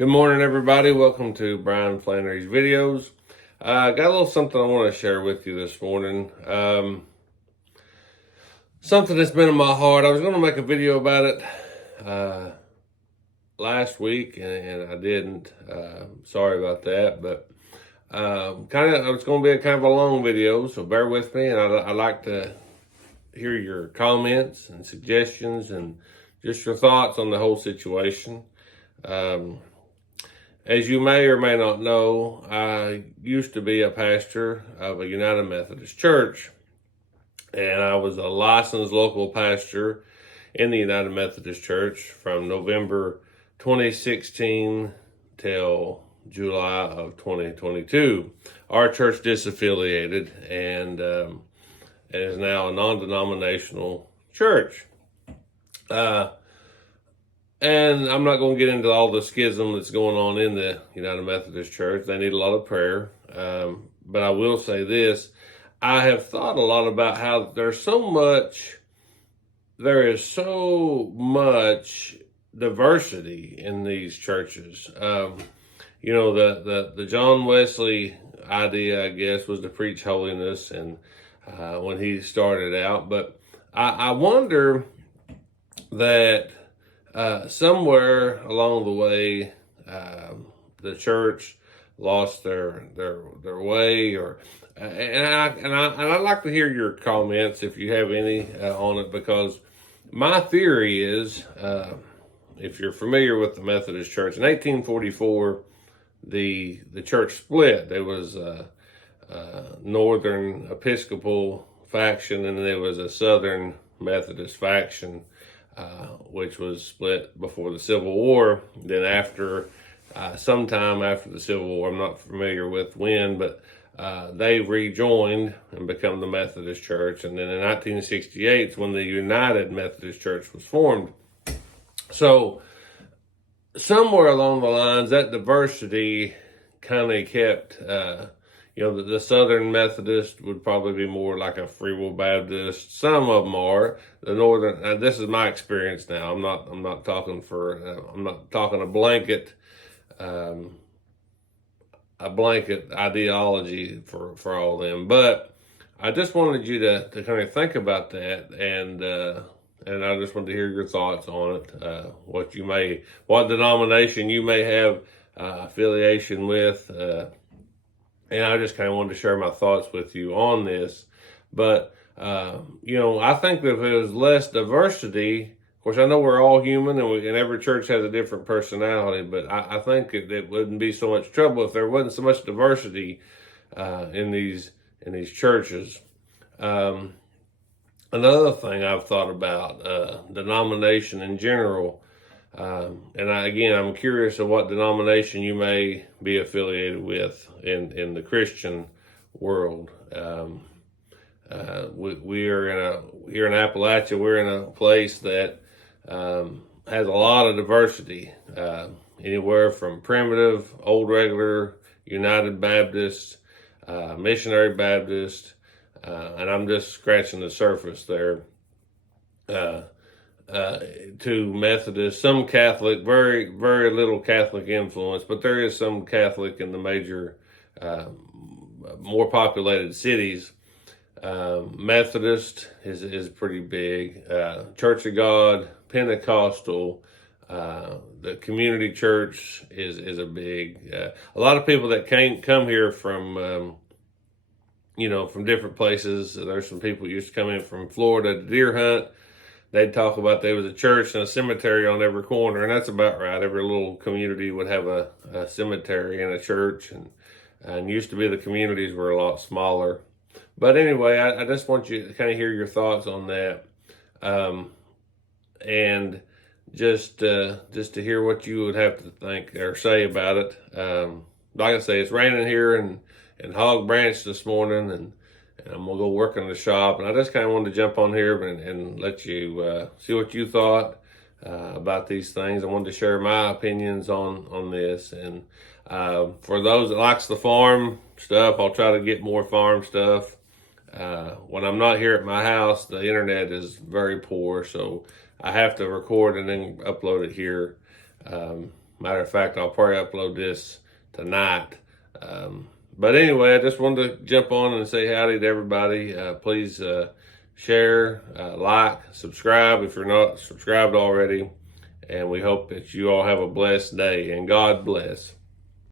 Good morning, everybody. Welcome to Brian Flannery's videos. I got a little something I want to share with you this morning. Something that's been in my heart. I was going to make a video about it last week, and I didn't. Sorry about that, but it's going to be a kind of a long video, so bear with me. And I'd like to hear your comments and suggestions and just your thoughts on the whole situation. As you may or may not know, I used to be a pastor of a United Methodist Church, and I was a licensed local pastor in the United Methodist Church from November 2016 till July of 2022. Our church disaffiliated and is now a non-denominational church. And I'm not going to get into all the schism that's going on in the United Methodist Church. They need a lot of prayer. But I will say this. I have thought a lot about how there is so much diversity in these churches. The John Wesley idea, I guess, was to preach holiness and when he started out. But I wonder that somewhere along the way, the church lost their way, and I'd like to hear your comments if you have any on it, because my theory is, if you're familiar with the Methodist Church, in 1844, the church split. There was a Northern Episcopal faction, and there was a Southern Methodist faction. Which was split before the Civil War. Then sometime after the Civil War, I'm not familiar with when, but they rejoined and become the Methodist Church. And then in 1968 is when the United Methodist Church was formed. So somewhere along the lines, that diversity kind of kept, the Southern Methodist would probably be more like a Free Will Baptist. Some of them are. The Northern, this is my experience now. I'm not talking a blanket ideology for all of them. But I just wanted you to kind of think about that, and I just wanted to hear your thoughts on it. What denomination you may have affiliation with. And I just kind of wanted to share my thoughts with you on this. But, I think that if there was less diversity, of course, I know we're all human and every church has a different personality, but I think it wouldn't be so much trouble if there wasn't so much diversity in these churches. Another thing I've thought about, denomination in general. I'm curious of what denomination you may be affiliated with in the Christian world. We are here in Appalachia, we're in a place that has a lot of diversity, anywhere from primitive, old regular, United Baptist, missionary Baptist, and I'm just scratching the surface there. To Methodist, some Catholic, very, very little Catholic influence, but there is some Catholic in the major, more populated cities. Methodist is pretty big. Church of God, Pentecostal, the community church is a big. A lot of people that come here from from different places. There's some people who used to come in from Florida to deer hunt. They'd talk about there was a church and a cemetery on every corner, and that's about right. Every little community would have a cemetery and a church, and used to be the communities were a lot smaller. But anyway, I just want you to kind of hear your thoughts on that, and just to hear what you would have to think or say about it. Like I say, it's raining here in Hog Branch this morning, and I'm going to go work in the shop. And I just kind of wanted to jump on here and let you see what you thought about these things. I wanted to share my opinions on this. And for those that likes the farm stuff, I'll try to get more farm stuff. When I'm not here at my house, the internet is very poor, so I have to record and then upload it here. Matter of fact, I'll probably upload this tonight. But anyway, I just wanted to jump on and say howdy to everybody. Please share, like, subscribe if you're not subscribed already. And we hope that you all have a blessed day, and God bless.